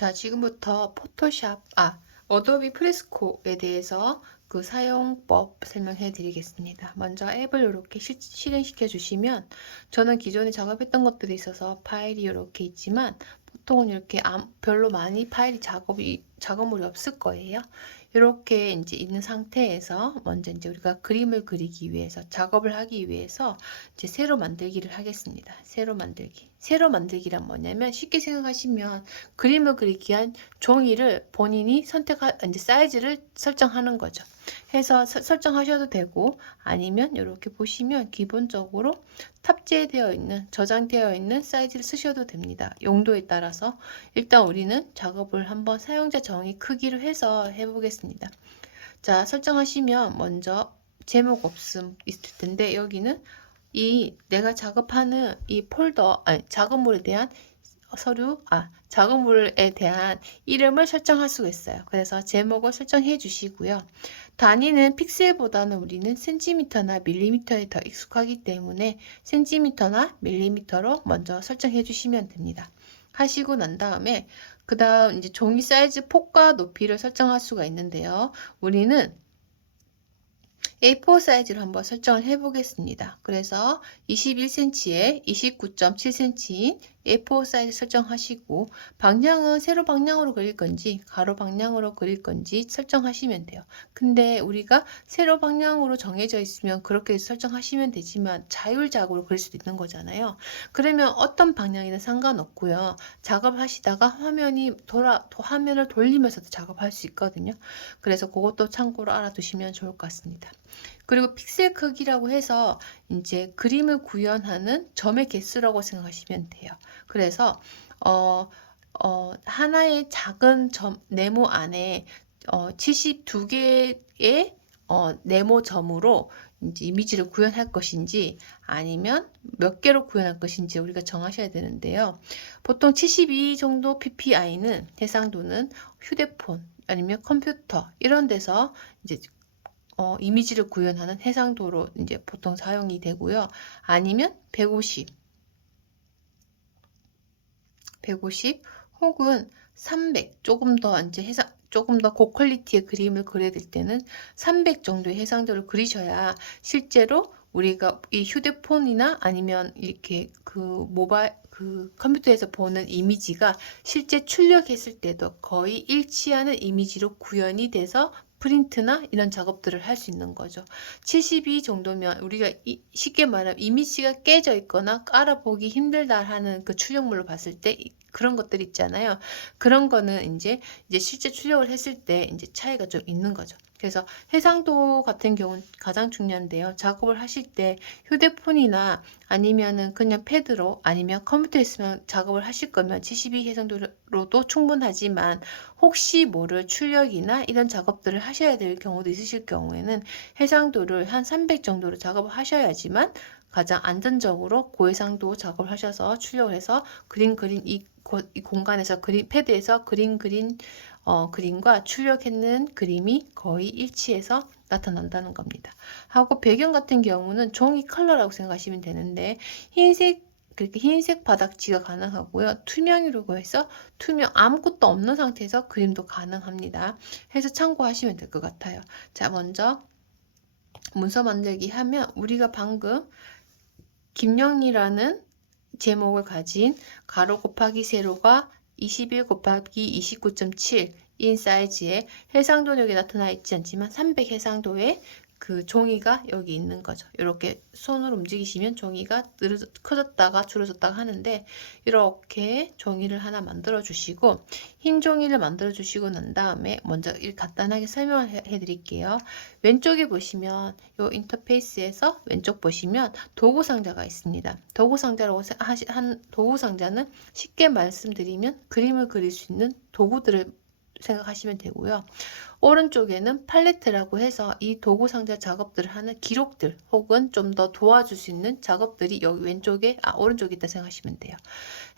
자, 지금부터 포토샵, 어도비 프레스코에 대해서 그 사용법 설명해 드리겠습니다. 먼저 앱을 이렇게 실행시켜 주시면, 저는 기존에 작업했던 것들이 있어서 파일이 이렇게 있지만 보통은 이렇게 별로 많이 작업물이 없을 거예요. 이렇게 이제 있는 상태에서 먼저 이제 우리가 그림을 그리기 위해서, 작업을 하기 위해서 이제 새로 만들기를 하겠습니다. 새로 만들기. 새로 만들기란 뭐냐면, 쉽게 생각하시면 그림을 그리기 위한 종이를 본인이 이제 사이즈를 설정하는 거죠. 해서 설정하셔도 되고, 아니면 이렇게 보시면 기본적으로 탑재되어 있는, 저장되어 있는 사이즈를 쓰셔도 됩니다. 용도에 따라서. 일단 우리는 작업을 한번 사용자 정의 크기로 해서 해보겠습니다. 자, 설정하시면 먼저 제목 없음 있을 텐데, 여기는 내가 작업하는 이 작업물에 대한 작업물에 대한 이름을 설정할 수가 있어요. 그래서 제목을 설정해 주시고요. 단위는 픽셀보다는 우리는 센티미터나 밀리미터에 더 익숙하기 때문에 센티미터나 밀리미터로 먼저 설정해 주시면 됩니다. 하시고 난 다음에 그 다음 이제 종이 사이즈 폭과 높이를 설정할 수가 있는데요. 우리는 A4 사이즈로 한번 설정을 해 보겠습니다. 그래서 21cm에 29.7cm인 A4 사이즈 설정하시고, 방향은 세로 방향으로 그릴 건지 가로 방향으로 그릴 건지 설정하시면 돼요. 근데 우리가 세로 방향으로 정해져 있으면 그렇게 설정하시면 되지만 자율작업으로 그릴 수도 있는 거잖아요. 그러면 어떤 방향이든 상관없고요. 작업하시다가 화면을 돌리면서도 작업할 수 있거든요. 그래서 그것도 참고로 알아두시면 좋을 것 같습니다. 그리고 픽셀 크기라고 해서 이제 그림을 구현하는 점의 개수라고 생각하시면 돼요. 그래서 하나의 작은 네모 안에 72개의 네모 점으로 이제 이미지를 구현할 것인지, 아니면 몇 개로 구현할 것인지 우리가 정하셔야 되는데요. 보통 72 정도 PPI는 해상도는 휴대폰 아니면 컴퓨터 이런 데서 이제 이미지를 구현하는 해상도로 이제 보통 사용이 되고요. 아니면 150 혹은 300, 조금 더 고퀄리티의 그림을 그려야 될 때는 300 정도의 해상도를 그리셔야 실제로 우리가 이 휴대폰이나 아니면 이렇게 컴퓨터에서 보는 이미지가 실제 출력했을 때도 거의 일치하는 이미지로 구현이 돼서 프린트나 이런 작업들을 할 수 있는 거죠. 72 정도면 우리가 쉽게 말하면 이미지가 깨져 있거나 알아보기 힘들다 하는 그 출력물로 봤을 때 그런 것들 있잖아요. 그런 거는 이제 실제 출력을 했을 때 이제 차이가 좀 있는 거죠. 그래서 해상도 같은 경우는 가장 중요한데요. 작업을 하실 때 휴대폰이나 아니면은 그냥 패드로, 아니면 컴퓨터에 있으면 작업을 하실 거면 72 해상도로도 충분하지만, 혹시 모를 출력이나 이런 작업들을 하셔야 될 경우도 있으실 경우에는 해상도를 한 300 정도로 작업을 하셔야지만 가장 안전적으로 고해상도 작업을 하셔서 출력을 해서 이 공간에서 패드에서 그림과 출력했는 그림이 거의 일치해서 나타난다는 겁니다. 하고 배경 같은 경우는 종이 컬러라고 생각하시면 되는데, 그렇게 흰색 바닥지가 가능하고요. 투명이라고 해서 아무것도 없는 상태에서 그림도 가능합니다. 해서 참고하시면 될 것 같아요. 자, 먼저 문서 만들기 하면 우리가 방금 김영리라는 제목을 가진 가로 곱하기 세로가 21 곱하기 29.7인 사이즈의 해상도는 여기 나타나 있지 않지만 300 해상도의 그 종이가 여기 있는 거죠. 이렇게 손으로 움직이시면 종이가 커졌다가 줄어졌다가 하는데, 이렇게 종이를 하나 만들어 주시고, 흰 종이를 만들어 주시고 난 다음에 먼저 간단하게 설명을 해 드릴게요. 왼쪽에 보시면 이 인터페이스에서 왼쪽 보시면 도구 상자가 있습니다. 도구 상자는 쉽게 말씀드리면 그림을 그릴 수 있는 도구들을 생각하시면 되고요. 오른쪽에는 팔레트라고 해서 이 도구 상자 작업들을 하는 기록들 혹은 좀 더 도와줄 수 있는 작업들이 여기 왼쪽에 오른쪽에 있다 생각하시면 돼요.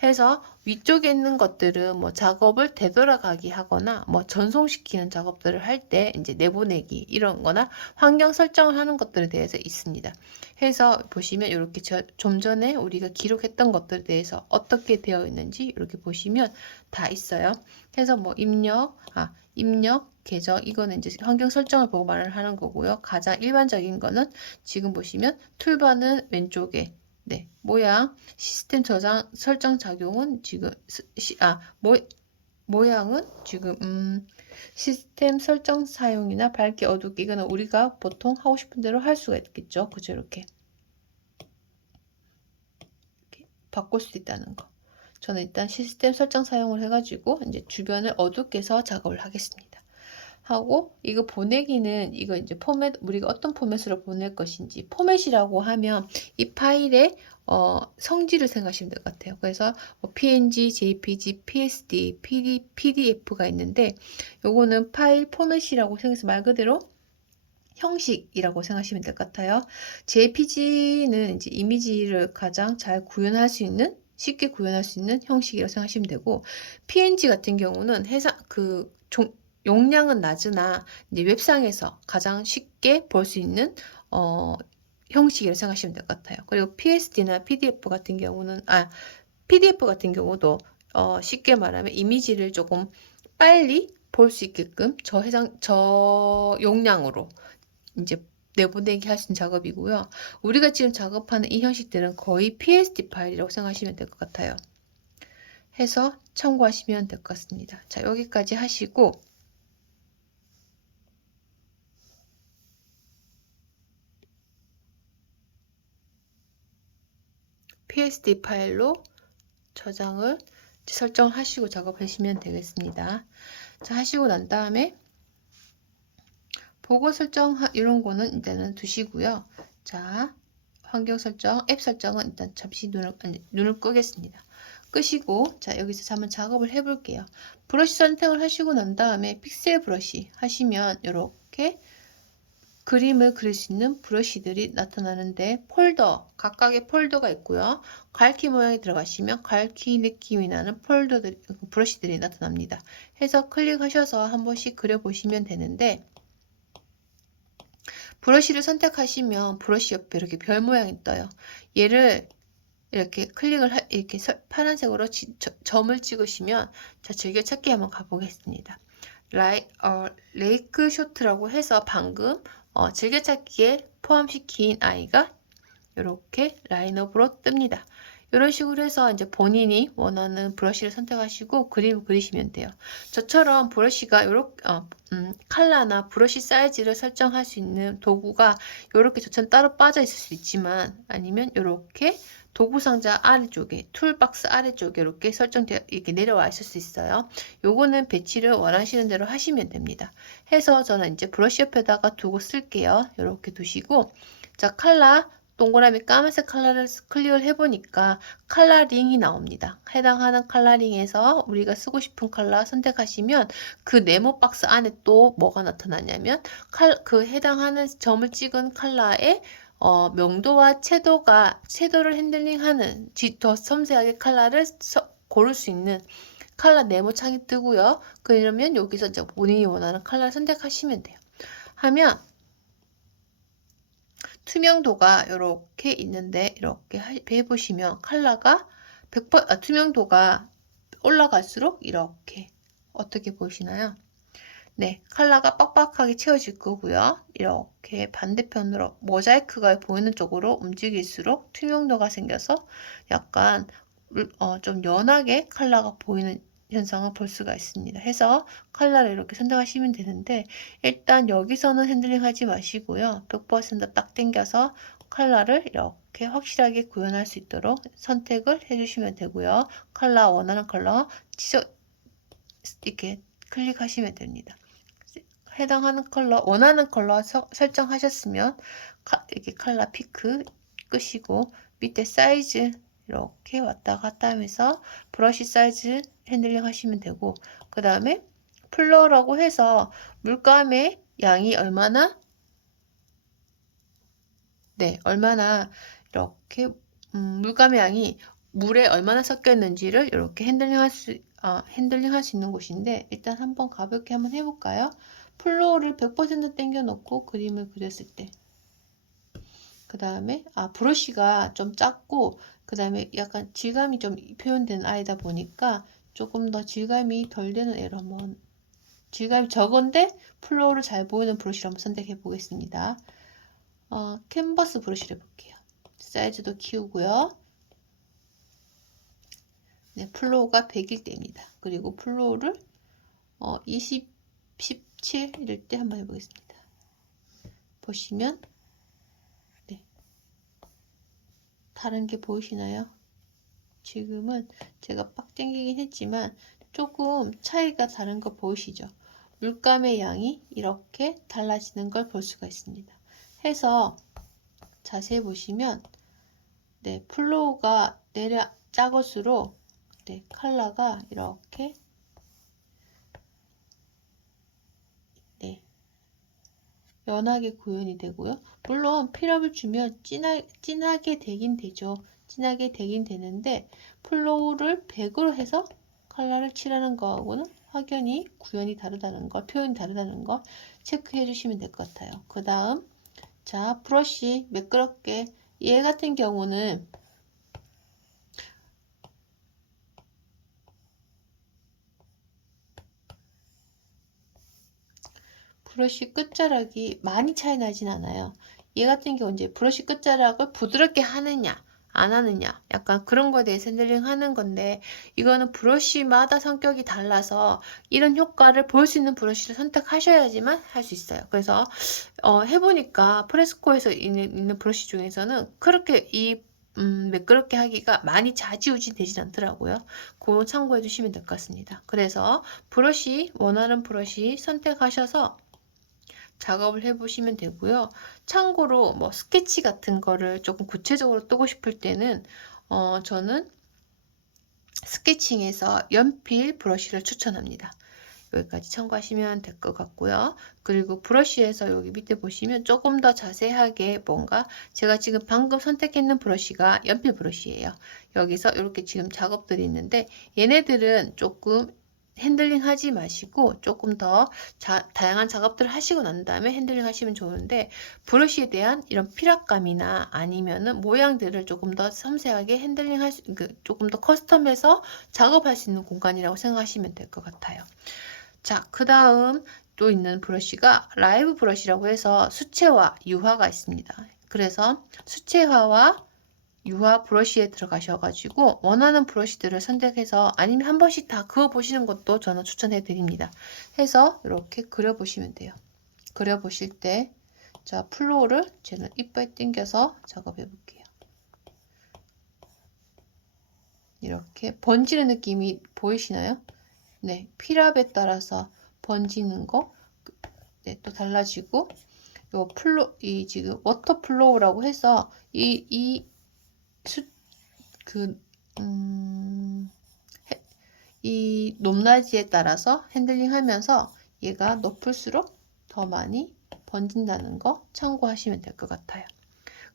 해서 위쪽에 있는 것들은 뭐 작업을 되돌아가기 하거나 뭐 전송시키는 작업들을 할 때 이제 내보내기 이런 거나 환경 설정을 하는 것들에 대해서 있습니다. 해서 보시면 이렇게 좀 전에 우리가 기록했던 것들에 대해서 어떻게 되어 있는지 이렇게 보시면 다 있어요. 해서 뭐 입력, 계정 이거는 이제 환경 설정을 보고 말을 하는 거고요. 가장 일반적인 거는 지금 보시면 툴바는 왼쪽에 모양, 시스템 저장 설정 작용은 지금 모양은 지금 시스템 설정 사용이나 밝기 어둡기 이거는 우리가 보통 하고 싶은 대로 할 수가 있겠죠. 그죠? 이렇게 바꿀 수 있다는 거. 저는 일단 시스템 설정 사용을 해가지고 이제 주변을 어둡게 해서 작업을 하겠습니다. 하고 이거 보내기는 이거 이제 포맷 우리가 어떤 포맷으로 보낼 것인지 포맷이라고 하면 이 파일의 성질을 생각하시면 될 것 같아요. 그래서 뭐 PNG, JPG, PSD, PDF가 있는데 요거는 파일 포맷이라고 생각해서 말 그대로 형식이라고 생각하시면 될 것 같아요. JPG는 이제 이미지를 가장 잘 구현할 수 있는 쉽게 구현할 수 있는 형식이라고 생각하시면 되고 PNG 같은 경우는 용량은 낮으나 이제 웹상에서 가장 쉽게 볼 수 있는 형식이라고 생각하시면 될 것 같아요. 그리고 PSD나 PDF 같은 경우도 쉽게 말하면 이미지를 조금 빨리 볼 수 있게끔 저용량으로 이제 내보내기 할 수 있는 작업이고요. 우리가 지금 작업하는 이 형식들은 거의 PSD 파일이라고 생각하시면 될 것 같아요. 해서 참고하시면 될 것 같습니다. 자, 여기까지 하시고 PSD 파일로 저장을 설정을 하시고 작업하시면 되겠습니다. 자, 하시고 난 다음에 보고 설정 이런 거는 일단은 두시고요. 자, 환경 설정, 앱 설정은 일단 잠시 눈을 끄겠습니다. 끄시고 자, 여기서 한번 작업을 해 볼게요. 브러쉬 선택을 하시고 난 다음에 픽셀 브러쉬 하시면 이렇게 그림을 그릴 수 있는 브러쉬들이 나타나는데 각각의 폴더가 있고요. 갈퀴 모양이 들어가시면 갈퀴 느낌이 나는 브러쉬들이 나타납니다. 해서 클릭하셔서 한 번씩 그려보시면 되는데 브러쉬를 선택하시면 브러쉬 옆에 이렇게 별 모양이 떠요. 얘를 이렇게 이렇게 파란색으로 점을 찍으시면 자, 즐겨찾기 한번 가보겠습니다. 레이크 쇼트라고 해서 방금 즐겨찾기에 포함시킨 아이가 이렇게 라인업으로 뜹니다. 이런 식으로 해서 이제 본인이 원하는 브러쉬를 선택하시고 그림을 그리시면 돼요. 저처럼 브러쉬가 컬러나 브러쉬 사이즈를 설정할 수 있는 도구가 이렇게 저처럼 따로 빠져 있을 수 있지만 아니면 이렇게 도구 상자 아래쪽에 툴박스 아래쪽에 이렇게 설정되어 이렇게 내려와 있을 수 있어요. 요거는 배치를 원하시는 대로 하시면 됩니다. 해서 저는 이제 브러쉬 옆에다가 두고 쓸게요. 이렇게 두시고 자, 동그라미 까만색 컬러를 클릭을 해보니까 컬러링이 나옵니다. 해당하는 컬러링에서 우리가 쓰고 싶은 컬러 선택하시면 그 네모 박스 안에 또 뭐가 나타나냐면 그 해당하는 점을 찍은 컬러의 명도와 채도를 핸들링하는 더 섬세하게 컬러를 고를 수 있는 컬러 네모 창이 뜨고요. 그러면 여기서 이제 본인이 원하는 컬러를 선택하시면 돼요. 하면 투명도가 이렇게 있는데 이렇게 해보시면 컬러가 100% 투명도가 올라갈수록 이렇게 어떻게 보시나요? 네, 컬러가 빡빡하게 채워질 거고요. 이렇게 반대편으로 모자이크가 보이는 쪽으로 움직일수록 투명도가 생겨서 약간 좀 연하게 컬러가 보이는 현상을 볼 수가 있습니다. 해서 컬러를 이렇게 선택하시면 되는데 일단 여기서는 핸들링 하지 마시고요. 100%딱 당겨서 컬러를 이렇게 확실하게 구현할 수 있도록 선택을 해주시면 되고요. 원하는 컬러 이렇게 클릭하시면 됩니다. 해당하는 원하는 컬러 설정하셨으면 이렇게 컬러 피크 끄시고 밑에 사이즈 이렇게 왔다 갔다 하면서 브러쉬 사이즈 핸들링 하시면 되고 그 다음에 플로우라고 해서 물감의 양이 얼마나 얼마나 이렇게 물감의 양이 물에 얼마나 섞여 있는지를 이렇게 핸들링 할 수 있는 곳인데, 일단 한번 가볍게 한번 해볼까요? 플로우를 100% 당겨 놓고 그림을 그렸을 때, 그 다음에 브러쉬가 좀 작고, 그 다음에 약간 질감이 좀 표현되는 아이다 보니까 조금 더 질감이 덜 되는 애로 한번, 질감이 적은데 플로우를 잘 보이는 브러쉬를 한번 선택해 보겠습니다. 캔버스 브러쉬를 해볼게요. 사이즈도 키우고요. 네, 플로우가 100일 때입니다. 그리고 플로우를 20, 17 이럴 때 한번 해보겠습니다. 보시면 네, 다른 게 보이시나요? 지금은 제가 빡 당기긴 했지만 조금 차이가 다른 거 보이시죠? 물감의 양이 이렇게 달라지는 걸 볼 수가 있습니다. 해서 자세히 보시면 네, 플로우가 작을수록 네, 컬러가 이렇게 네, 연하게 구현이 되고요. 물론 필압을 주면 진하게 되긴 되죠. 진하게 되긴 되는데 플로우를 100으로 해서 컬러를 칠하는 거하고는 확연히 구현이 다르다는 거, 표현이 다르다는 거 체크해 주시면 될 것 같아요. 그 다음 자, 브러쉬 매끄럽게, 얘 같은 경우는 브러쉬 끝자락이 많이 차이 나진 않아요. 얘 같은 경우 이제 브러쉬 끝자락을 부드럽게 하느냐 안 하느냐 약간 그런 거에 대해서 핸들링 하는 건데, 이거는 브러쉬마다 성격이 달라서 이런 효과를 볼 수 있는 브러쉬를 선택하셔야지만 할 수 있어요. 그래서 해보니까 프레스코에서 있는 브러쉬 중에서는 그렇게 매끄럽게 하기가 많이 좌지우지 되진 않더라고요. 그거 참고해 주시면 될 것 같습니다. 그래서 원하는 브러쉬 선택하셔서 작업을 해보시면 되고요. 참고로 뭐 스케치 같은 거를 조금 구체적으로 뜨고 싶을 때는 저는 스케칭에서 연필 브러쉬를 추천합니다. 여기까지 참고하시면 될 것 같고요. 그리고 브러쉬에서 여기 밑에 보시면 조금 더 자세하게 뭔가, 제가 지금 방금 선택했는 브러쉬가 연필 브러쉬예요. 여기서 이렇게 지금 작업들이 있는데 얘네들은 조금 핸들링 하지 마시고 조금 더 다양한 작업들을 하시고 난 다음에 핸들링 하시면 좋은데, 브러쉬에 대한 이런 피락감이나 아니면은 모양들을 조금 더 섬세하게 핸들링 조금 더 커스텀해서 작업할 수 있는 공간이라고 생각하시면 될 것 같아요. 자, 그 다음 또 있는 브러쉬가 라이브 브러쉬라고 해서 수채화, 유화가 있습니다. 그래서 수채화와 유화 브러쉬에 들어가셔가지고 원하는 브러쉬들을 선택해서, 아니면 한 번씩 다 그어 보시는 것도 저는 추천해 드립니다. 해서 이렇게 그려 보시면 돼요. 그려 보실 때 자, 플로우를 저는 이빨 당겨서 작업해 볼게요. 이렇게 번지는 느낌이 보이시나요? 네, 필압에 따라서 번지는 거 네, 또 달라지고, 지금 워터 플로우라고 해서 이 높낮이에 따라서 핸들링 하면서 얘가 높을수록 더 많이 번진다는 거 참고하시면 될 것 같아요.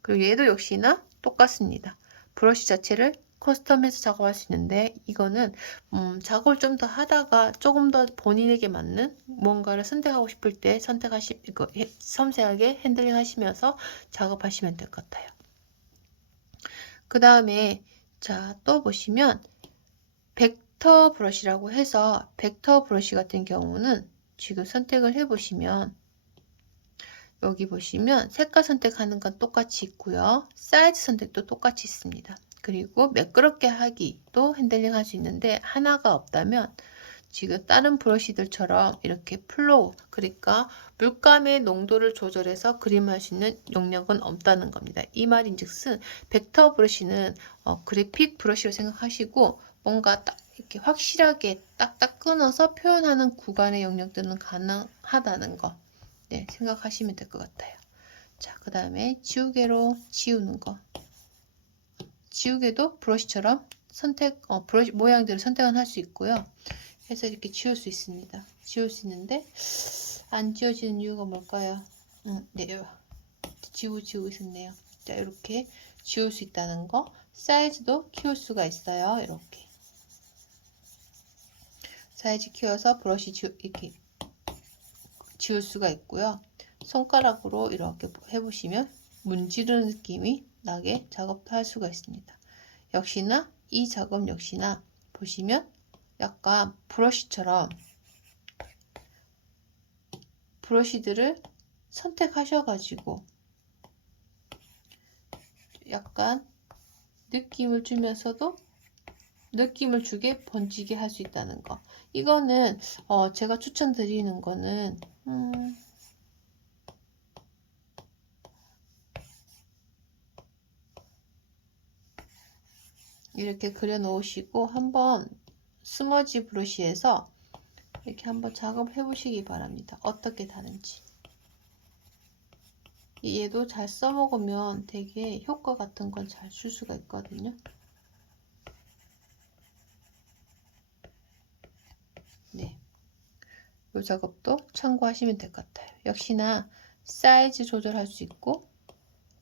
그리고 얘도 역시나 똑같습니다. 브러쉬 자체를 커스텀해서 작업할 수 있는데, 이거는 작업을 좀 더 하다가 조금 더 본인에게 맞는 뭔가를 선택하고 싶을 때 섬세하게 핸들링 하시면서 작업하시면 될 것 같아요. 그 다음에 자, 또 보시면 벡터 브러쉬라고 해서, 벡터 브러쉬 같은 경우는 지금 선택을 해 보시면 여기 보시면 색깔 선택하는 건 똑같이 있고요. 사이즈 선택도 똑같이 있습니다. 그리고 매끄럽게 하기도 핸들링 할 수 있는데, 하나가 없다면 지금 다른 브러쉬들처럼 이렇게 플로우, 그러니까 물감의 농도를 조절해서 그림할 수 있는 영역은 없다는 겁니다. 이 말인즉슨 벡터 브러쉬는 그래픽 브러쉬로 생각하시고, 뭔가 딱 이렇게 확실하게 딱딱 끊어서 표현하는 구간의 영역들은 가능하다는 거 네, 생각하시면 될 것 같아요. 자, 그 다음에 지우개로 지우는 거. 지우개도 브러쉬처럼 브러쉬 모양대로 선택은 할 수 있고요. 해서 이렇게 지울 수 있습니다. 지울 수 있는데 안 지워지는 이유가 뭘까요? 네, 지우고 있었네요. 자, 이렇게 지울 수 있다는 거. 사이즈도 키울 수가 있어요. 이렇게 사이즈 키워서 브러쉬 이렇게 지울 수가 있고요. 손가락으로 이렇게 해보시면 문지르는 느낌이 나게 작업도 할 수가 있습니다. 역시나 이 작업 역시나 보시면 약간 브러쉬처럼 브러쉬들을 선택하셔가지고 약간 느낌을 주면서도 느낌을 주게 번지게 할 수 있다는 거. 이거는 제가 추천드리는 거는 이렇게 그려 놓으시고 한번 스머지 브러쉬에서 이렇게 한번 작업해 보시기 바랍니다. 어떻게 다른지. 얘도 잘 써먹으면 되게 효과 같은 건 잘 줄 수가 있거든요. 네, 이 작업도 참고하시면 될 것 같아요. 역시나 사이즈 조절할 수 있고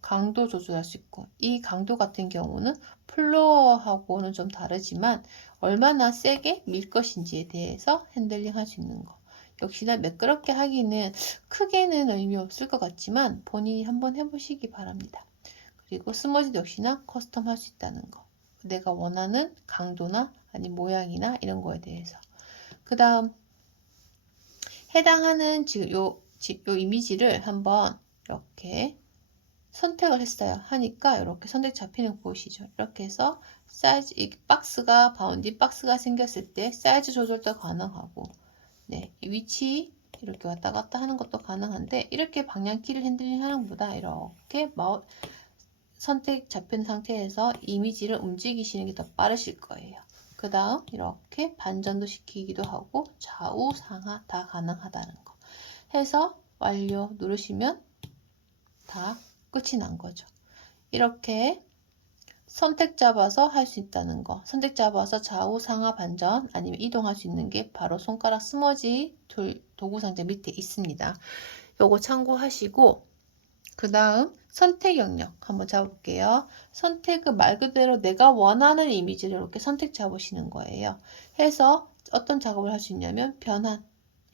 강도 조절할 수 있고, 이 강도 같은 경우는 플로어하고는 좀 다르지만 얼마나 세게 밀 것인지에 대해서 핸들링 할 수 있는 거. 역시나 매끄럽게 하기는 크게는 의미 없을 것 같지만 본인이 한번 해보시기 바랍니다. 그리고 스머지도 역시나 커스텀 할 수 있다는 거. 내가 원하는 강도나 아니 모양이나 이런 거에 대해서. 그 다음 해당하는 지금 요 이미지를 한번 이렇게 선택을 했어요. 하니까 이렇게 선택 잡히는 거 보이시죠? 이렇게 해서 사이즈, 이 박스가, 바운딩 박스가 생겼을 때 사이즈 조절도 가능하고, 네, 이 위치 이렇게 왔다 갔다 하는 것도 가능한데, 이렇게 방향키를 핸들링 하는 것보다 이렇게 선택 잡힌 상태에서 이미지를 움직이시는 게 더 빠르실 거예요. 그 다음 이렇게 반전도 시키기도 하고 좌우 상하 다 가능하다는 거 해서 완료 누르시면 다 끝이 난 거죠. 이렇게 선택 잡아서 할 수 있다는 거. 선택 잡아서 좌우 상하 반전 아니면 이동할 수 있는 게 바로 손가락 스머지 도구 상자 밑에 있습니다. 요거 참고하시고 그 다음 선택 영역 한번 잡아볼게요. 선택은 말 그대로 내가 원하는 이미지를 이렇게 선택 잡으시는 거예요. 해서 어떤 작업을 할 수 있냐면 변환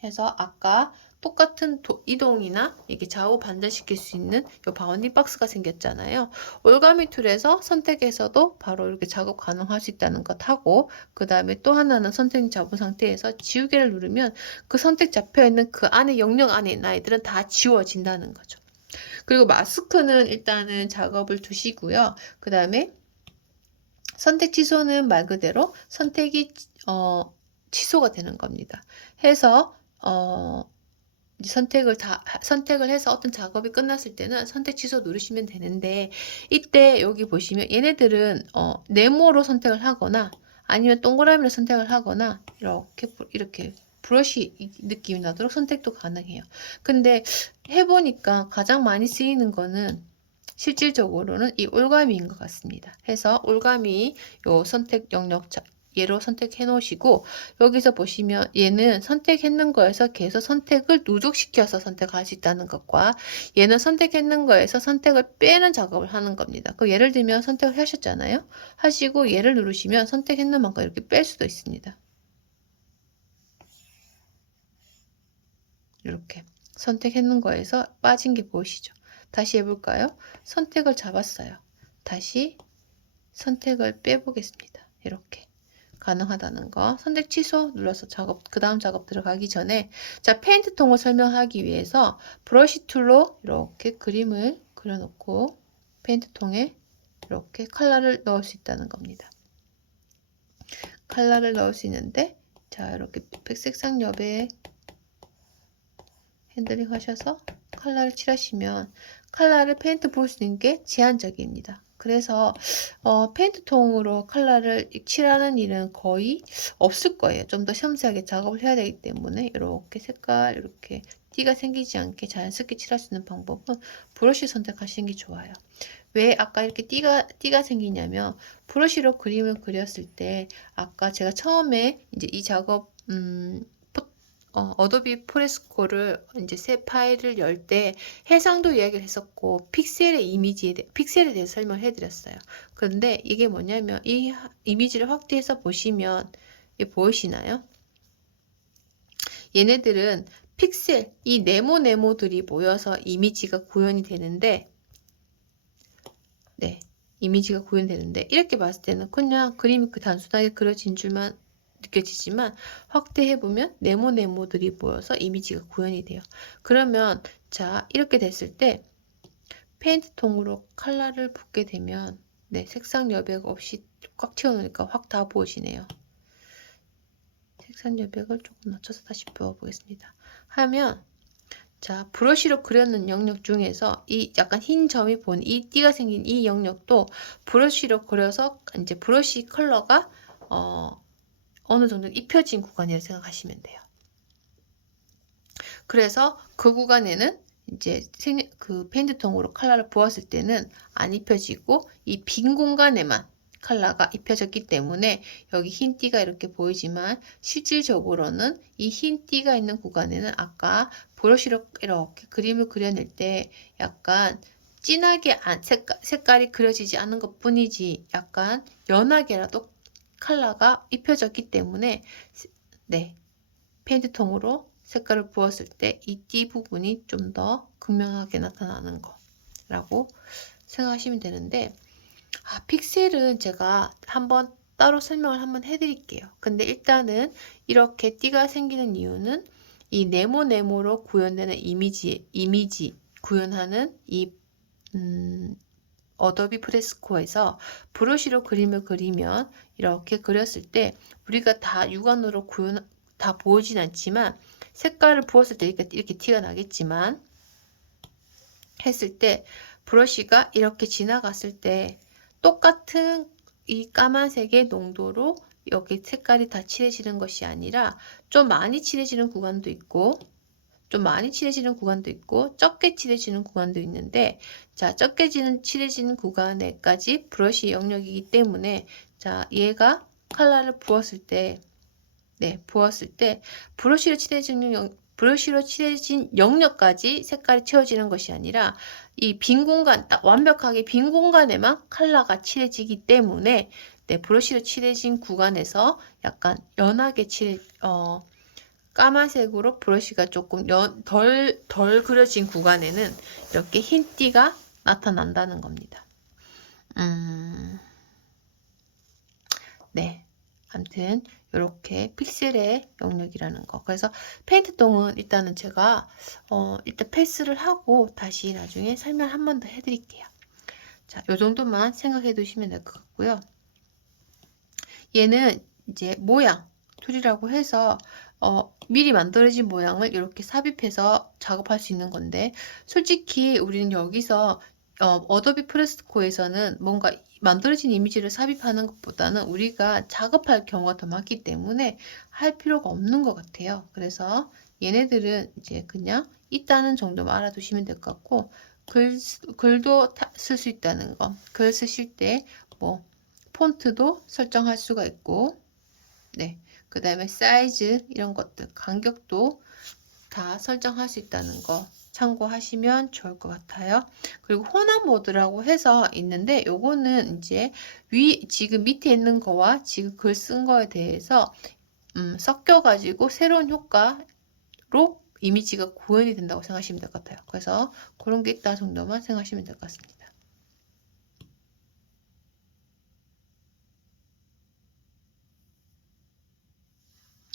해서 아까 똑같은 이동이나 이게 좌우 반전시킬 수 있는 이 바운딩 박스가 생겼잖아요. 올가미 툴에서 선택해서도 바로 이렇게 작업 가능할 수 있다는 것 하고 그 다음에 또 하나는 선택 잡은 상태에서 지우개를 누르면 그 선택 잡혀 있는 그 안에 영역 안에 있는 아이들은 다 지워진다는 거죠. 그리고 마스크는 일단은 작업을 두시고요. 그 다음에 선택 취소는 말 그대로 선택이 취소가 되는 겁니다. 해서 선택을 해서 어떤 작업이 끝났을 때는 선택 취소 누르시면 되는데 이때 여기 보시면 얘네들은 네모로 선택을 하거나 아니면 동그라미로 선택을 하거나 이렇게 브러쉬 느낌이 나도록 선택도 가능해요. 근데 해보니까 가장 많이 쓰이는 거는 실질적으로는 이 올가미인 것 같습니다. 해서 올가미 요 선택 영역 얘로 선택해 놓으시고 여기서 보시면 얘는 선택했는 거에서 계속 선택을 누적시켜서 선택할 수 있다는 것과 얘는 선택했는 거에서 선택을 빼는 작업을 하는 겁니다. 그 예를 들면 선택을 하셨잖아요. 하시고 얘를 누르시면 선택했는 만큼 이렇게 뺄 수도 있습니다. 이렇게 선택했는 거에서 빠진 게 보이시죠? 다시 해볼까요? 선택을 잡았어요. 다시 선택을 빼보겠습니다. 이렇게 가능하다는 거. 선택 취소 눌러서 그 다음 작업 들어가기 전에 자 페인트 통을 설명하기 위해서 브러쉬 툴로 이렇게 그림을 그려놓고 페인트 통에 이렇게 컬러를 넣을 수 있다는 겁니다. 컬러를 넣을 수 있는데 자 이렇게 백색상 옆에 핸들링 하셔서 컬러를 칠하시면 컬러를 페인트 볼 수 있는 게 제한적입니다. 그래서 페인트 통으로 컬러를 칠하는 일은 거의 없을 거예요. 좀 더 섬세하게 작업을 해야 되기 때문에 이렇게 색깔 이렇게 띠가 생기지 않게 자연스럽게 칠할 수 있는 방법은 브러쉬 선택하시는 게 좋아요. 왜 아까 이렇게 띠가 생기냐면 브러쉬로 그림을 그렸을 때 아까 제가 처음에 이제 이 작업 어도비 프레스코를 이제 새 파일을 열 때 해상도 이야기를 했었고 픽셀에 대해서 설명을 해드렸어요. 그런데 이게 뭐냐면 이 이미지를 확대해서 보시면 이게 보이시나요? 얘네들은 픽셀, 이 네모들이 모여서 이미지가 구현이 되는데 네, 이미지가 구현되는데 이렇게 봤을 때는 그냥 그림이 단순하게 그려진 줄만 느껴지지만 확대해 보면 네모들이 모여서 이미지가 구현이 돼요. 그러면 자 이렇게 됐을 때 페인트통으로 컬러를 붓게 되면 네, 색상 여백 없이 꽉 채워놓으니까 확 다 보이시네요. 색상 여백을 조금 낮춰서 다시 부어보겠습니다. 하면 자, 브러쉬로 그려놓은 영역 중에서 이 약간 흰 점이 보는 이 띠가 생긴 이 영역도 브러쉬로 그려서 이제 브러쉬 컬러가 어느 정도 입혀진 구간이라고 생각하시면 돼요. 그래서 그 구간에는 이제 그 페인트통으로 컬러를 부었을 때는 안 입혀지고 이 빈 공간에만 컬러가 입혀졌기 때문에 여기 흰 띠가 이렇게 보이지만 실질적으로는 이 흰 띠가 있는 구간에는 아까 브러쉬로 이렇게 그림을 그려낼 때 약간 진하게 색깔이 그려지지 않은 것 뿐이지 약간 연하게라도 컬러가 입혀졌기 때문에 네, 페인트통으로 색깔을 부었을 때 이 띠 부분이 좀 더 극명하게 나타나는 거라고 생각하시면 되는데 픽셀은 제가 한번 따로 설명을 한번 해드릴게요. 근데 일단은 이렇게 띠가 생기는 이유는 이 네모로 구현되는 이미지 구현하는 이 어도비 프레스코에서 브러쉬로 그림을 그리면 이렇게 그렸을 때 우리가 다 육안으로 다 보이진 않지만 색깔을 부었을 때 이렇게 티가 나겠지만 했을 때 브러쉬가 이렇게 지나갔을 때 똑같은 이 까만색의 농도로 여기 색깔이 다 칠해지는 것이 아니라 좀 많이 칠해지는 구간도 있고 좀 많이 칠해지는 구간도 있고 적게 칠해지는 구간도 있는데 자 적게 칠해지는 구간에까지 브러쉬 영역이기 때문에 자 얘가 컬러를 부었을 때 네, 부었을 때 브러쉬로 칠해진 영역까지 색깔이 채워지는 것이 아니라 이 빈 공간, 딱 완벽하게 빈 공간에만 컬러가 칠해지기 때문에 네, 브러쉬로 칠해진 구간에서 약간 연하게 까만색으로 브러쉬가 조금 덜 그려진 구간에는 이렇게 흰띠가 나타난다는 겁니다. 네. 아무튼 이렇게 픽셀의 영역이라는 거. 그래서 페인트똥은 일단은 제가 일단 패스를 하고 다시 나중에 설명 한 번 더 해드릴게요. 자, 요 정도만 생각해 두시면 될 것 같고요. 얘는 이제 모양 툴이라고 해서 미리 만들어진 모양을 이렇게 삽입해서 작업할 수 있는 건데 솔직히 우리는 여기서 어도비 프레스코에서는 뭔가 만들어진 이미지를 삽입하는 것보다는 우리가 작업할 경우가 더 많기 때문에 할 필요가 없는 것 같아요. 그래서 얘네들은 이제 그냥 있다는 정도만 알아두시면 될 것 같고 글도 쓸 수 있다는 거. 글 쓰실 때 뭐 폰트도 설정할 수가 있고 네. 그 다음에 사이즈 이런 것들 간격도 다 설정할 수 있다는 거 참고하시면 좋을 것 같아요. 그리고 혼합 모드라고 해서 있는데 요거는 이제 지금 밑에 있는 거와 지금 글 쓴 거에 대해서 섞여 가지고 새로운 효과로 이미지가 구현이 된다고 생각하시면 될 것 같아요. 그래서 그런 게 있다 정도만 생각하시면 될 것 같습니다.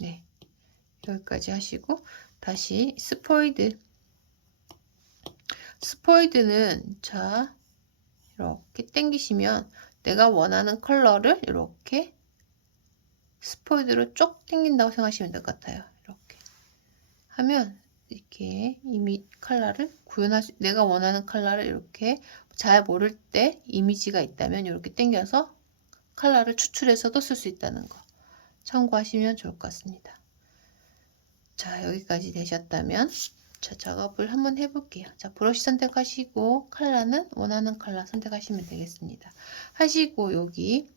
네. 여기까지 하시고 다시 스포이드는 자 이렇게 당기시면 내가 원하는 컬러를 이렇게 스포이드로 쭉 당긴다고 생각하시면 될 것 같아요. 이렇게 하면 이렇게 이미 컬러를 내가 원하는 컬러를 이렇게 잘 모를 때 이미지가 있다면 이렇게 당겨서 컬러를 추출해서도 쓸 수 있다는 거 참고하시면 좋을 것 같습니다. 자, 여기까지 되셨다면 자, 작업을 한번 해볼게요. 자, 브러쉬 선택하시고 컬러는 원하는 컬러 선택하시면 되겠습니다. 하시고 여기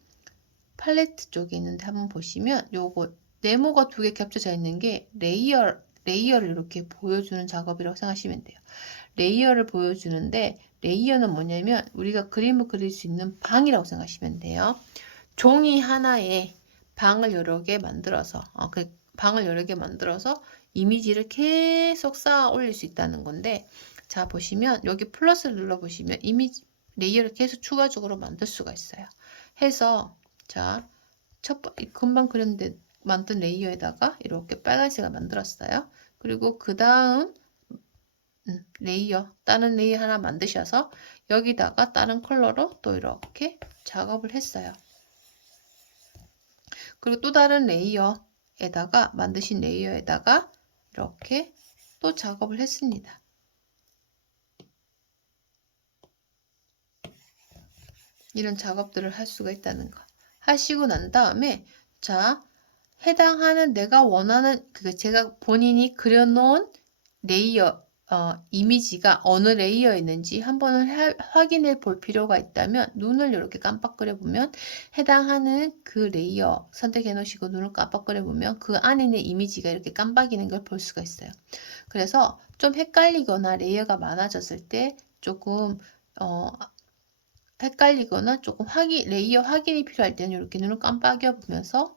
팔레트 쪽에 있는데 한번 보시면 요거 네모가 두 개 겹쳐져 있는 게 레이어를 이렇게 보여주는 작업이라고 생각하시면 돼요. 레이어를 보여주는데 레이어는 뭐냐면 우리가 그림을 그릴 수 있는 방이라고 생각하시면 돼요. 종이 하나에 방을 여러 개 만들어서 그 방을 여러 개 만들어서 이미지를 계속 쌓아 올릴 수 있다는 건데, 자 보시면 여기 플러스를 눌러 보시면 이미지 레이어를 계속 추가적으로 만들 수가 있어요. 해서 자 금방 그렸는데 만든 레이어에다가 이렇게 빨간색을 만들었어요. 그리고 그 다음 다른 레이어 하나 만드셔서 여기다가 다른 컬러로 또 이렇게 작업을 했어요. 그리고 또 다른 레이어에다가 만드신 레이어에다가 이렇게 또 작업을 했습니다. 이런 작업들을 할 수가 있다는 거. 하시고 난 다음에 자 해당하는 내가 원하는 제가 본인이 그려놓은 레이어 이미지가 어느 레이어에 있는지 한번 확인해 볼 필요가 있다면 눈을 이렇게 깜빡거려 보면 해당하는 그 레이어 선택해 놓으시고 눈을 깜빡거려 보면 그 안에 있는 이미지가 이렇게 깜빡이는 걸 볼 수가 있어요. 그래서 좀 헷갈리거나 레이어가 많아졌을 때 조금 헷갈리거나 조금 레이어 확인이 필요할 때는 이렇게 눈을 깜빡여 보면서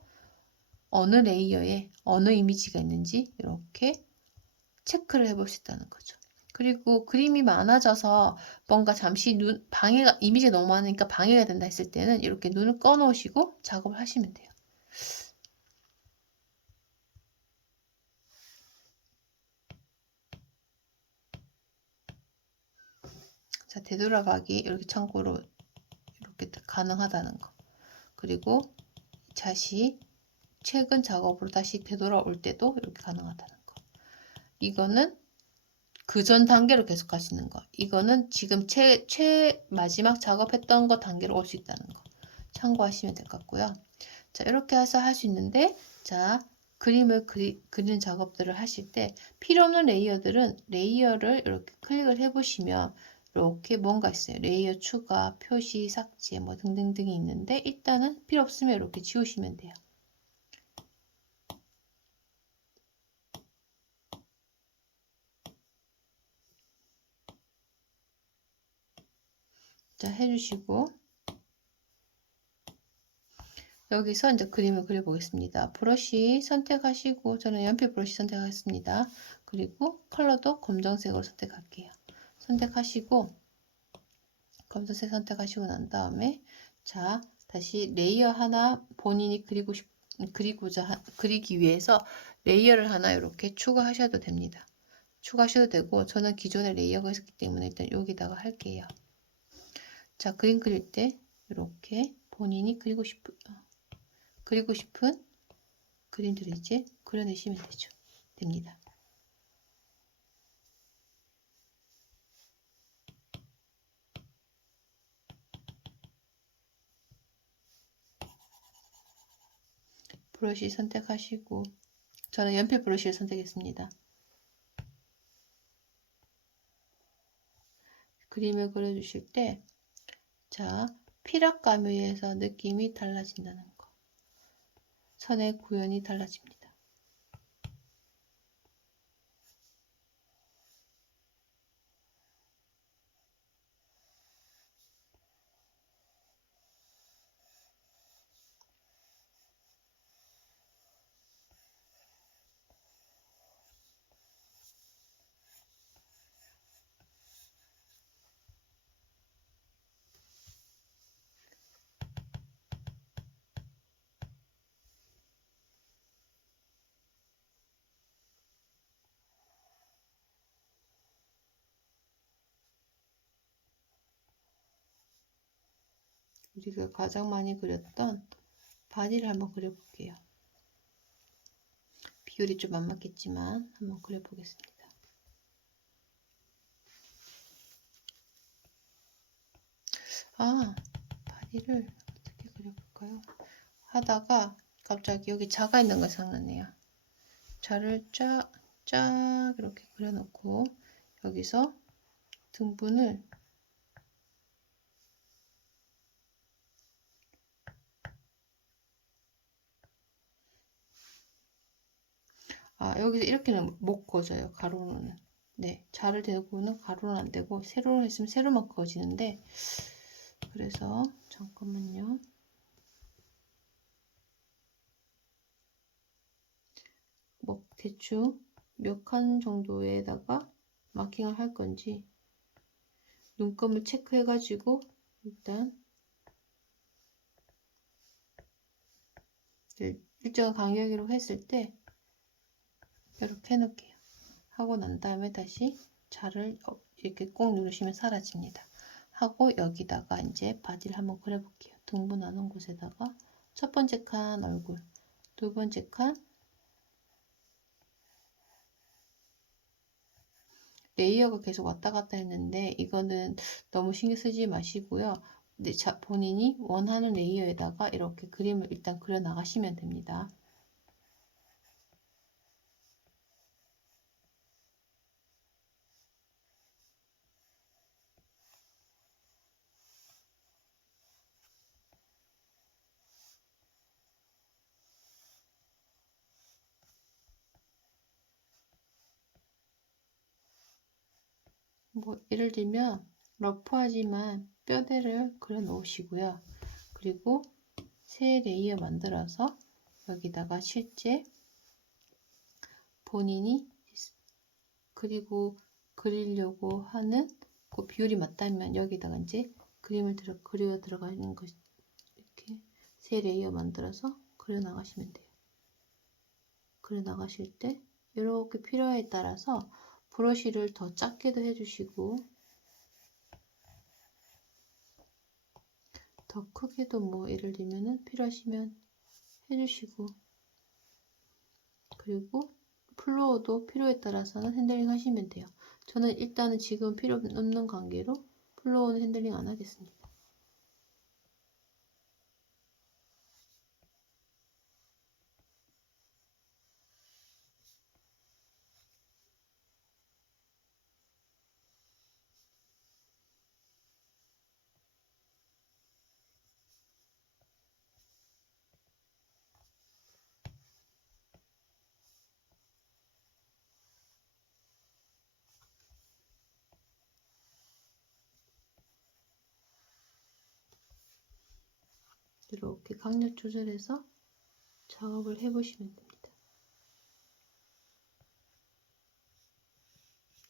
어느 레이어에 어느 이미지가 있는지 이렇게 체크를 해볼 수 있다는 거죠. 그리고 그림이 많아져서 뭔가 잠시 이미지가 너무 많으니까 방해가 된다 했을 때는 이렇게 눈을 꺼 놓으시고 작업을 하시면 돼요. 자, 되돌아가기 이렇게 참고로 이렇게 가능하다는 거. 그리고 다시 최근 작업으로 다시 되돌아올 때도 이렇게 가능하다는 거. 이거는 그 전 단계로 계속 할 수 있는 거. 이거는 지금 마지막 작업했던 거 단계로 올 수 있다는 거. 참고하시면 될 것 같고요. 자, 이렇게 해서 할 수 있는데, 자, 그림을 그리는 작업들을 하실 때 필요 없는 레이어들은 레이어를 이렇게 클릭을 해보시면 이렇게 뭔가 있어요. 레이어 추가, 표시, 삭제 뭐 등등등이 있는데 일단은 필요 없으면 이렇게 지우시면 돼요. 자, 해주시고 여기서 이제 그림을 그려보겠습니다. 브러쉬 선택하시고 저는 연필 브러쉬 선택하겠습니다. 그리고 컬러도 검정색으로 선택할게요. 선택하시고 검정색 선택하시고 난 다음에 자 다시 레이어 하나 본인이 그리기 위해서 레이어를 하나 이렇게 추가하셔도 됩니다. 추가하셔도 되고 저는 기존에 레이어가 있었기 때문에 일단 여기다가 할게요. 자 그림 그릴 때 이렇게 본인이 그리고 싶은 그림들을 이제 그려내시면 됩니다. 브러쉬 선택하시고 저는 연필 브러쉬를 선택했습니다. 그림을 그려주실 때 자, 피력감에 의해서 느낌이 달라진다는 거. 선의 구현이 달라집니다. 우리가 가장 많이 그렸던 바디를 한번 그려볼게요. 비율이 좀 안 맞겠지만 한번 그려보겠습니다. 바디를 어떻게 그려볼까요? 하다가 갑자기 여기 자가 있는 걸 생각나네요. 자를 쫙 쫙 이렇게 그려놓고 여기서 등분을 여기서 이렇게는 못 그어져요. 가로로는. 네, 자를 대고는 가로는 안 되고 세로로 했으면 세로만 그어지는데 그래서 잠깐만요. 뭐 대충 몇 칸 정도에다가 마킹을 할 건지 눈금을 체크해 가지고 일단 일정한 간격으로 했을 때 이렇게 해놓을게요. 하고 난 다음에 다시 자를 이렇게 꼭 누르시면 사라집니다. 하고 여기다가 이제 바디를 한번 그려볼게요. 등분하는 곳에다가 첫 번째 칸 얼굴, 두 번째 칸 레이어가 계속 왔다 갔다 했는데 이거는 너무 신경 쓰지 마시고요. 본인이 원하는 레이어에다가 이렇게 그림을 일단 그려 나가시면 됩니다. 뭐 예를 들면 러프하지만 뼈대를 그려 놓으시고요. 그리고 새 레이어 만들어서 여기다가 실제 본인이 그리고 그리려고 하는 그 비율이 맞다면 여기다가 이제 그림을 그려 들어가는 것 이렇게 새 레이어 만들어서 그려 나가시면 돼요. 그려 나가실 때 이렇게 필요에 따라서 브러쉬를 더 작게도 해주시고 더 크게도 뭐 예를 들면은 필요하시면 해주시고 그리고 플로어도 필요에 따라서는 핸들링 하시면 돼요. 저는 일단은 지금 필요 없는 관계로 플로어는 핸들링 안 하겠습니다. 이렇게 강력 조절해서 작업을 해보시면 됩니다.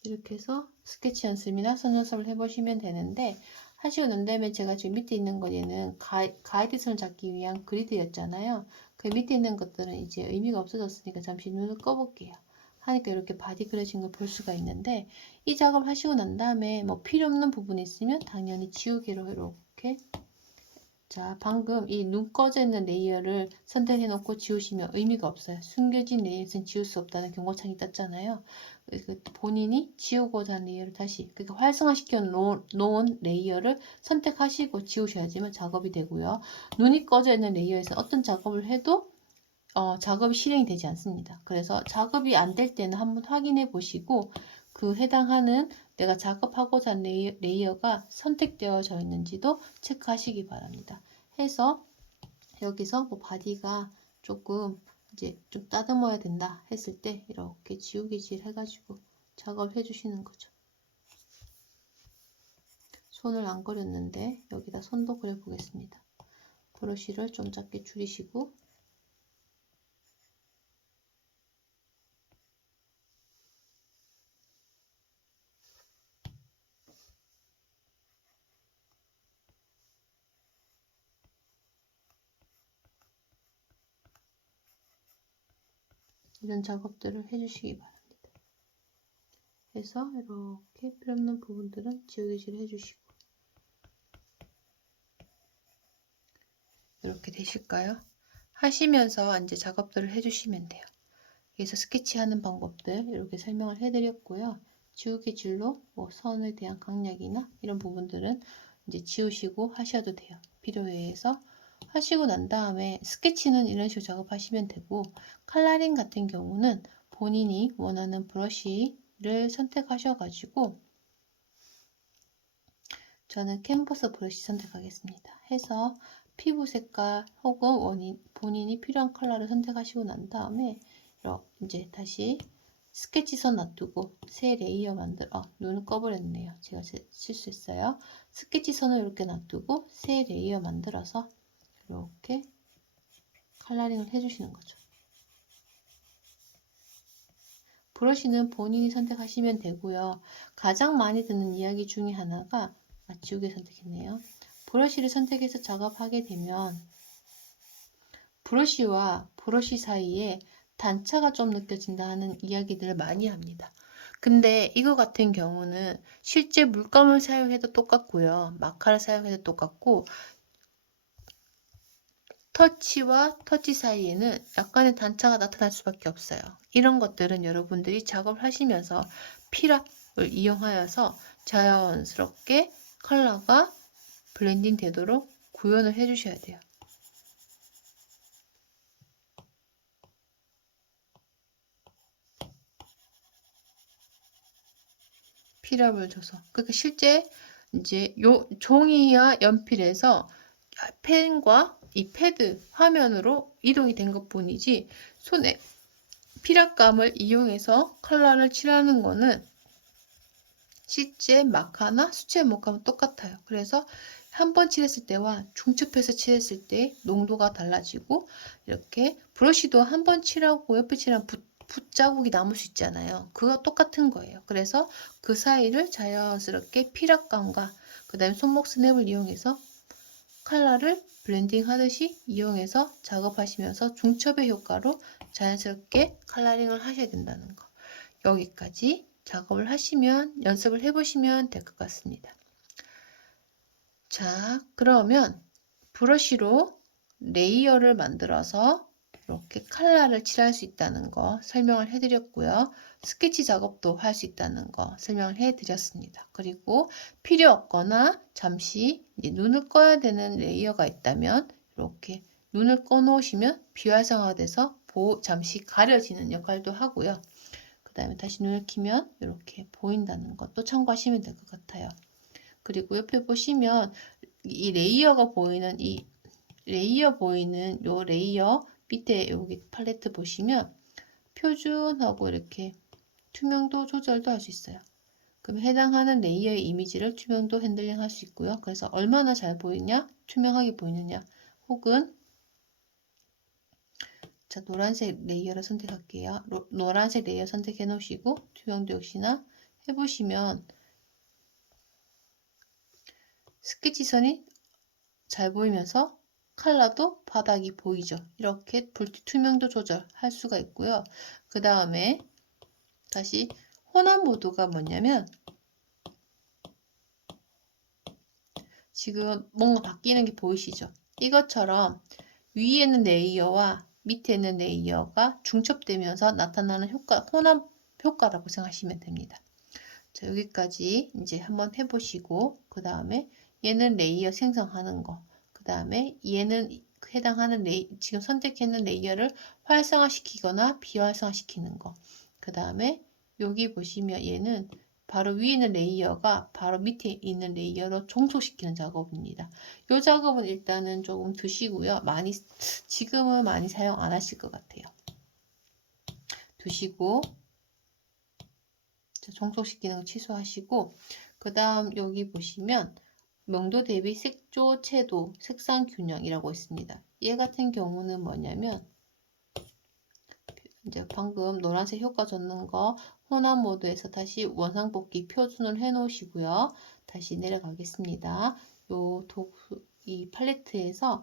이렇게 해서 스케치 연습이나 선 연습을 해보시면 되는데 하시고 난 다음에 제가 지금 밑에 있는 거 얘는 가이드선을 잡기 위한 그리드였잖아요. 그 밑에 있는 것들은 이제 의미가 없어졌으니까 잠시 눈을 꺼볼게요. 하니까 이렇게 바디 그려진 걸 볼 수가 있는데 이 작업 하시고 난 다음에 뭐 필요 없는 부분이 있으면 당연히 지우개로 이렇게 자, 방금 이 눈 꺼져 있는 레이어를 선택해 놓고 지우시면 의미가 없어요. 숨겨진 레이어는 지울 수 없다는 경고창이 떴잖아요. 본인이 지우고자 하는 레이어를 다시 그러니까 활성화시켜 놓은 레이어를 선택하시고 지우셔야지만 작업이 되고요. 눈이 꺼져 있는 레이어에서 어떤 작업을 해도 작업이 실행이 되지 않습니다. 그래서 작업이 안 될 때는 한번 확인해 보시고 그 해당하는 내가 작업하고자 하는 레이어가 선택되어져 있는지도 체크하시기 바랍니다. 해서 여기서 뭐 바디가 조금 이제 좀 따듬어야 된다 했을 때 이렇게 지우개질 해가지고 작업을 해주시는 거죠. 손을 안 그렸는데 여기다 손도 그려보겠습니다. 브러쉬를 좀 작게 줄이시고 이런 작업들을 해주시기 바랍니다. 해서 이렇게 필요 없는 부분들은 지우개질 해주시고 이렇게 되실까요? 하시면서 이제 작업들을 해주시면 돼요. 그래서 스케치하는 방법들 이렇게 설명을 해드렸고요. 지우개질로 뭐 선에 대한 강약이나 이런 부분들은 이제 지우시고 하셔도 돼요. 필요에 의해서 하시고 난 다음에 스케치는 이런 식으로 작업하시면 되고 컬러링 같은 경우는 본인이 원하는 브러쉬를 선택하셔가지고 저는 캔버스 브러쉬 선택하겠습니다. 해서 피부 색깔 혹은 본인이 필요한 컬러를 선택하시고 난 다음에 이제 다시 스케치선 놔두고 새 레이어 눈을 꺼버렸네요. 제가 실수했어요. 스케치선을 이렇게 놔두고 새 레이어 만들어서 이렇게 컬러링을 해주시는 거죠. 브러쉬는 본인이 선택하시면 되고요. 가장 많이 듣는 이야기 중에 하나가 지우개 선택했네요. 브러쉬를 선택해서 작업하게 되면 브러쉬와 브러쉬 사이에 단차가 좀 느껴진다 하는 이야기들을 많이 합니다. 근데 이거 같은 경우는 실제 물감을 사용해도 똑같고요. 마카를 사용해도 똑같고 터치와 터치 사이에는 약간의 단차가 나타날 수밖에 없어요. 이런 것들은 여러분들이 작업을 하시면서 피랍을 이용하여서 자연스럽게 컬러가 블렌딩 되도록 구현을 해 주셔야 돼요. 피랍을 줘서. 그러니까 실제 이제 요 종이와 연필에서 펜과 이 패드 화면으로 이동이 된 것뿐이지 손에 피랍감을 이용해서 컬러를 칠하는 거는 실제 마카나 수채 목감은 똑같아요. 그래서 한 번 칠했을 때와 중첩해서 칠했을 때 농도가 달라지고 이렇게 브러쉬도 한 번 칠하고 옆에 칠하면 붓자국이 남을 수 있잖아요. 그거 똑같은 거예요. 그래서 그 사이를 자연스럽게 피랍감과 그 다음에 손목 스냅을 이용해서 컬러를 블렌딩 하듯이 이용해서 작업하시면서 중첩의 효과로 자연스럽게 컬러링을 하셔야 된다는 거. 여기까지 작업을 하시면 연습을 해보시면 될 것 같습니다. 자, 그러면 브러쉬로 레이어를 만들어서 이렇게 컬러를 칠할 수 있다는 거 설명을 해드렸고요. 스케치 작업도 할 수 있다는 거 설명을 해드렸습니다. 그리고 필요 없거나 잠시 이제 눈을 꺼야 되는 레이어가 있다면 이렇게 눈을 꺼 놓으시면 비활성화돼서 잠시 가려지는 역할도 하고요. 그 다음에 다시 눈을 키면 이렇게 보인다는 것도 참고하시면 될 것 같아요. 그리고 옆에 보시면 이 레이어가 보이는 요 레이어 밑에 여기 팔레트 보시면 표준하고 이렇게 투명도 조절도 할 수 있어요. 그럼 해당하는 레이어의 이미지를 투명도 핸들링 할 수 있고요. 그래서 얼마나 잘 보이냐, 투명하게 보이느냐, 혹은 자, 노란색 레이어를 선택할게요. 노란색 레이어 선택해 놓으시고 투명도 역시나 해보시면 스케치선이 잘 보이면서 컬러도 바닥이 보이죠. 이렇게 투명도 조절할 수가 있고요. 그 다음에 다시 혼합 모드가 뭐냐면 지금 뭔가 바뀌는 게 보이시죠? 이것처럼 위에 있는 레이어와 밑에 있는 레이어가 중첩되면서 나타나는 혼합 효과라고 생각하시면 됩니다. 자, 여기까지 이제 한번 해보시고 그 다음에 얘는 레이어 생성하는 거, 그 다음에 얘는 해당하는 지금 선택했는 레이어를 활성화시키거나 비활성화시키는 거, 그 다음에 여기 보시면 얘는 바로 위에 있는 레이어가 바로 밑에 있는 레이어로 종속시키는 작업입니다. 이 작업은 일단은 조금 두시고요. 지금은 많이 사용 안 하실 것 같아요. 두시고 종속시키는 거 취소하시고 그 다음 여기 보시면 명도 대비 색조 채도 색상 균형이라고 있습니다. 얘 같은 경우는 뭐냐면 이제 방금 노란색 효과 줬는 거 혼합 모드에서 다시 원상복귀 표준을 해 놓으시고요. 다시 내려가겠습니다. 이 팔레트에서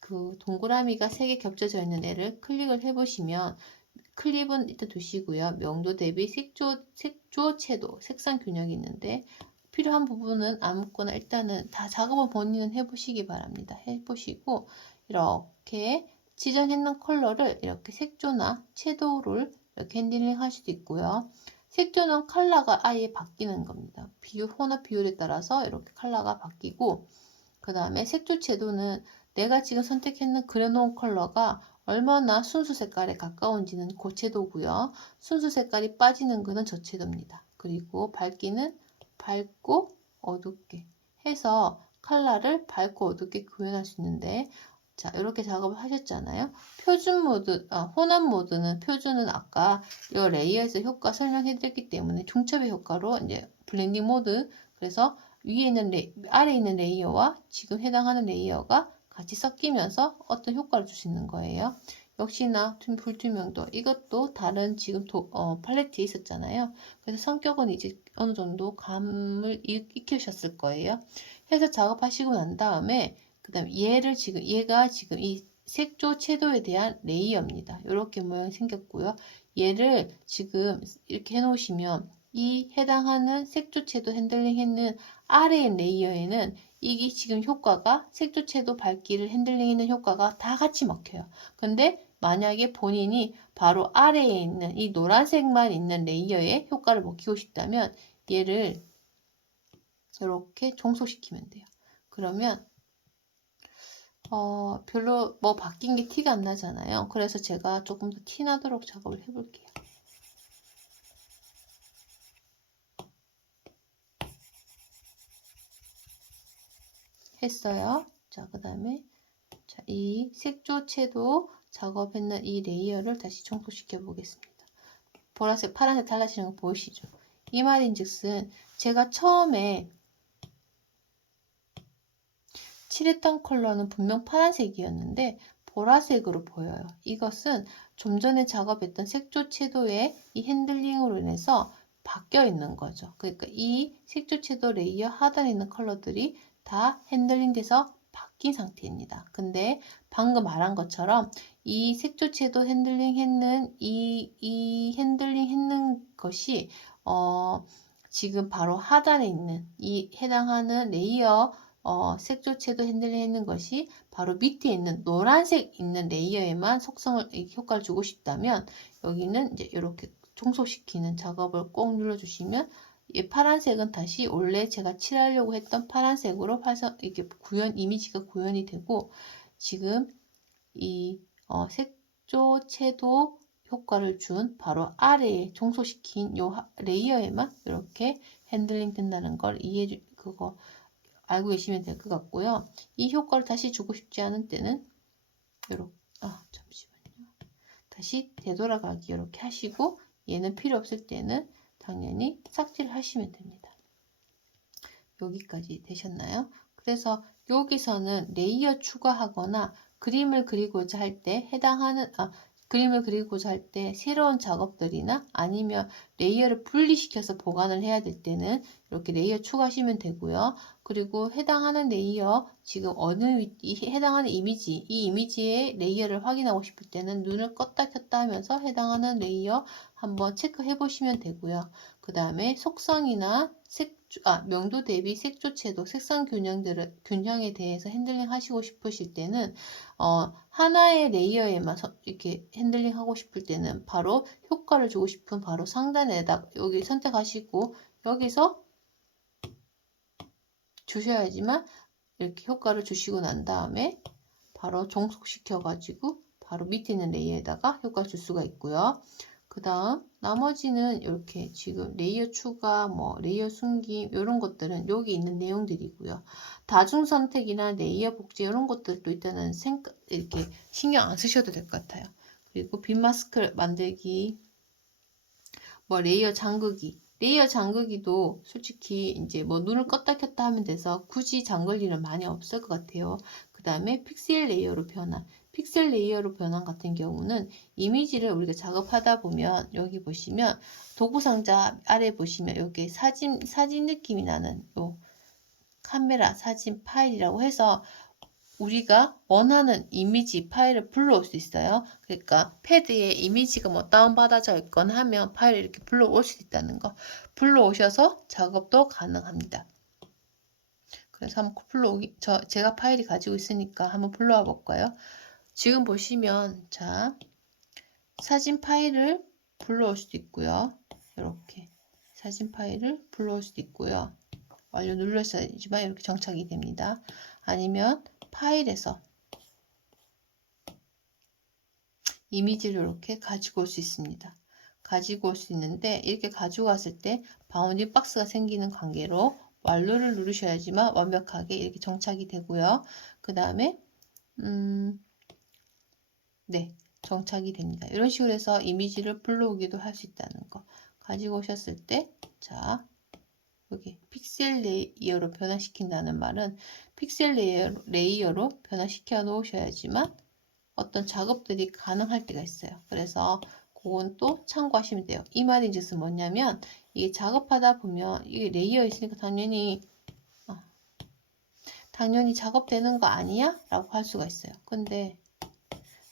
그 동그라미가 3개 겹쳐져 있는 애를 클릭을 해 보시면 클립은 일단 두시고요. 명도 대비 색조 채도 색상 균형이 있는데 필요한 부분은 아무거나 일단은 다 작업은 본인은 해보시기 바랍니다. 해보시고 이렇게 지정했는 컬러를 이렇게 색조나 채도를 이렇게 핸들링 할 수도 있고요. 색조는 컬러가 아예 바뀌는 겁니다. 혼합 비율에 따라서 이렇게 컬러가 바뀌고 그 다음에 색조 채도는 내가 지금 선택했는 그려놓은 컬러가 얼마나 순수 색깔에 가까운지는 고채도고요. 순수 색깔이 빠지는 것은 저채도입니다. 그리고 밝기는 밝고 어둡게 해서 컬러를 밝고 어둡게 구현할 수 있는데, 자, 이렇게 작업을 하셨잖아요. 표준 모드, 혼합 모드는 표준은 아까 이 레이어에서 효과 설명해 드렸기 때문에 중첩의 효과로 이제 블렌딩 모드, 그래서 위에 있는 아래에 있는 레이어와 지금 해당하는 레이어가 같이 섞이면서 어떤 효과를 줄 수 있는 거예요. 역시나 불투명도, 이것도 다른 지금 팔레트에 있었잖아요. 그래서 성격은 이제 어느 정도 감을 익히셨을 거예요. 해서 작업하시고 난 다음에 그 다음에 얘가 지금 이 색조 채도에 대한 레이어입니다. 이렇게 모양이 생겼고요. 얘를 지금 이렇게 해 놓으시면 이 해당하는 색조 채도 핸들링 했는 아래의 레이어에는 이게 지금 효과가 색조 채도 밝기를 핸들링 했는 효과가 다 같이 먹혀요. 근데 만약에 본인이 바로 아래에 있는 이 노란색만 있는 레이어에 효과를 먹히고 싶다면 얘를 이렇게 종속시키면 돼요. 그러면 별로 뭐 바뀐 게 티가 안 나잖아요. 그래서 제가 조금 더 티 나도록 작업을 해볼게요. 했어요. 자, 그 다음에 이 색조채도 작업했는 이 레이어를 다시 청소시켜 보겠습니다. 보라색, 파란색 달라지는 거 보이시죠? 이 말인즉슨 제가 처음에 칠했던 컬러는 분명 파란색이었는데 보라색으로 보여요. 이것은 좀 전에 작업했던 색조 채도의 이 핸들링으로 인해서 바뀌어 있는 거죠. 그러니까 이 색조 채도 레이어 하단에 있는 컬러들이 다 핸들링 돼서 바뀐 상태입니다. 근데 방금 말한 것처럼 이 색조 채도 핸들링 했는 이 핸들링 했는 것이 지금 바로 하단에 있는 이 해당하는 레이어 색조채도 핸들링 했는 것이 바로 밑에 있는 노란색 있는 레이어에만 속성을, 효과를 주고 싶다면 여기는 이제 이렇게 청소시키는 작업을 꼭 눌러주시면 이 파란색은 다시 원래 제가 칠하려고 했던 파란색으로 이렇게 이미지가 구현이 되고, 지금 이 색조채도 효과를 준 바로 아래에 청소시킨 요 레이어에만 이렇게 핸들링 된다는 걸 그거 알고 계시면 될 것 같고요. 이 효과를 다시 주고 싶지 않은 때는 이렇게 잠시만요. 다시 되돌아가기 이렇게 하시고, 얘는 필요 없을 때는 당연히 삭제를 하시면 됩니다. 여기까지 되셨나요? 그래서 여기서는 레이어 추가하거나 그림을 그리고자 할 때 새로운 작업들이나 아니면 레이어를 분리시켜서 보관을 해야 될 때는 이렇게 레이어 추가하시면 되고요. 그리고 해당하는 레이어, 지금 해당하는 이미지, 이 이미지의 레이어를 확인하고 싶을 때는 눈을 껐다 켰다 하면서 해당하는 레이어 한번 체크해 보시면 되고요. 그 다음에 속성이나 명도 대비 색조채도, 색상 균형에 대해서 핸들링 하시고 싶으실 때는 하나의 레이어에만 이렇게 핸들링 하고 싶을 때는 바로 효과를 주고 싶은 바로 상단에다 여기 선택하시고 여기서 주셔야지만 이렇게 효과를 주시고 난 다음에 바로 종속시켜 가지고 바로 밑에 있는 레이어에다가 효과를 줄 수가 있고요. 그 다음 나머지는 이렇게 지금 레이어 추가, 레이어 숨김 이런 것들은 여기 있는 내용들이고요. 다중 선택이나 레이어 복제 이런 것들도 일단은 이렇게 신경 안 쓰셔도 될 것 같아요. 그리고 빈 마스크 만들기, 레이어 잠그기도 솔직히 이제 눈을 껐다 켰다 하면 돼서 굳이 잠글 일은 많이 없을 것 같아요. 그 다음에 픽셀 레이어로 변환 같은 경우는 이미지를 우리가 작업하다 보면 여기 보시면 도구 상자 아래 보시면 여기 사진 느낌이 나는 요 카메라 사진 파일이라고 해서 우리가 원하는 이미지 파일을 불러올 수 있어요. 그러니까 패드에 이미지가 다운받아져 있거나 하면 파일을 이렇게 불러올 수 있다는 거. 불러오셔서 작업도 가능합니다. 그래서 한번 제가 파일이 가지고 있으니까 한번 불러와 볼까요? 지금 보시면 사진 파일을 불러올 수도 있고요. 이렇게 사진 파일을 불러올 수도 있고요. 완료 눌러야지만 이렇게 정착이 됩니다. 아니면 파일에서 이미지를 이렇게 가지고 올 수 있습니다. 가지고 올 수 있는데 이렇게 가지고 왔을 때 바운딩 박스가 생기는 관계로 완료를 누르셔야지만 완벽하게 이렇게 정착이 되고요. 그 다음에 네, 정착이 됩니다. 이런 식으로 해서 이미지를 불러오기도 할 수 있다는 거 가지고 오셨을 때, 자, 여기 픽셀 레이어로 변화시킨다는 말은 픽셀 레이어로 변화시켜 놓으셔야지만 어떤 작업들이 가능할 때가 있어요. 그래서 그건 또 참고하시면 돼요. 이 말인즉슨 뭐냐면 이게 작업하다 보면 이게 레이어 있으니까 당연히 작업되는 거 아니야? 라고 할 수가 있어요. 근데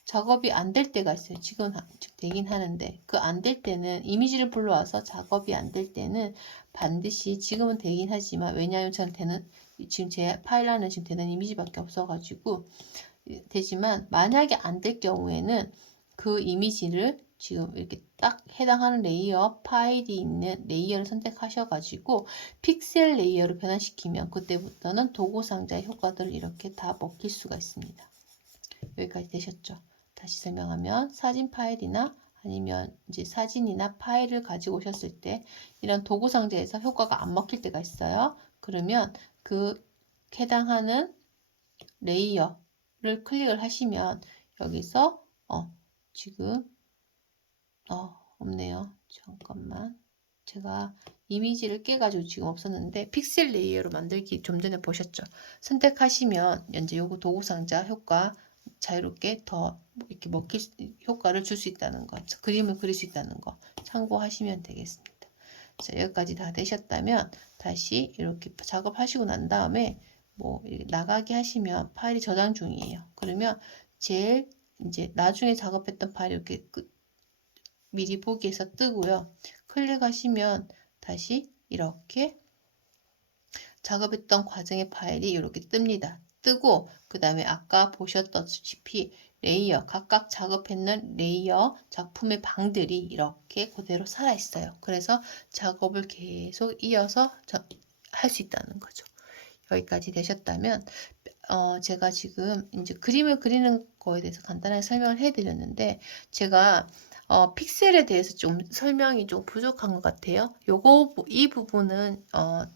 작업이 안 될 때가 있어요. 지금 되긴 하는데 그 안 될 때는 이미지를 불러와서 작업이 안 될 때는 반드시 지금은 되긴 하지만 왜냐하면 저는 지금 제 파일 안에 지금 되는 이미지밖에 없어가지고 되지만 만약에 안 될 경우에는 그 이미지를 지금 이렇게 딱 해당하는 레이어 파일이 있는 레이어를 선택하셔가지고 픽셀 레이어로 변환시키면 그때부터는 도구 상자의 효과들을 이렇게 다 먹힐 수가 있습니다. 여기까지 되셨죠? 다시 설명하면 사진 파일이나 아니면 이제 사진이나 파일을 가지고 오셨을 때 이런 도구 상자에서 효과가 안 먹힐 때가 있어요. 그러면 그 해당하는 레이어를 클릭을 하시면 여기서 지금 없네요. 잠깐만. 제가 이미지를 깨가지고 지금 없었는데 픽셀 레이어로 만들기 좀 전에 보셨죠? 선택하시면 이제 요거 도구 상자 효과 자유롭게 더 이렇게 효과를 줄 수 있다는 거, 그림을 그릴 수 있다는 거 참고하시면 되겠습니다. 자, 여기까지 다 되셨다면 다시 이렇게 작업하시고 난 다음에 뭐 나가게 하시면 파일이 저장 중이에요. 그러면 제일 이제 나중에 작업했던 파일이 이렇게 미리 보기에서 뜨고요. 클릭하시면 다시 이렇게 작업했던 과정의 파일이 이렇게 뜹니다. 뜨고 그 다음에 아까 보셨다시피 레이어, 각각 작업했는 레이어 작품의 방들이 이렇게 그대로 살아있어요. 그래서 작업을 계속 이어서 할 수 있다는 거죠. 여기까지 되셨다면 제가 지금 이제 그림을 그리는 거에 대해서 간단하게 설명을 해드렸는데 제가 픽셀에 대해서 좀 설명이 좀 부족한 것 같아요. 이 부분은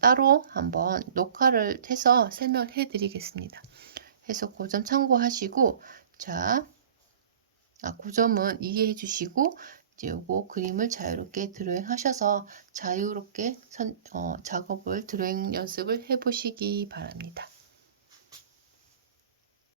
따로 한번 녹화를 해서 설명을 해드리겠습니다. 해서 그 점 참고하시고, 자, 그 점은 이해해 주시고, 이제 요거 그림을 자유롭게 드로잉 하셔서 자유롭게 작업을 드로잉 연습을 해 보시기 바랍니다.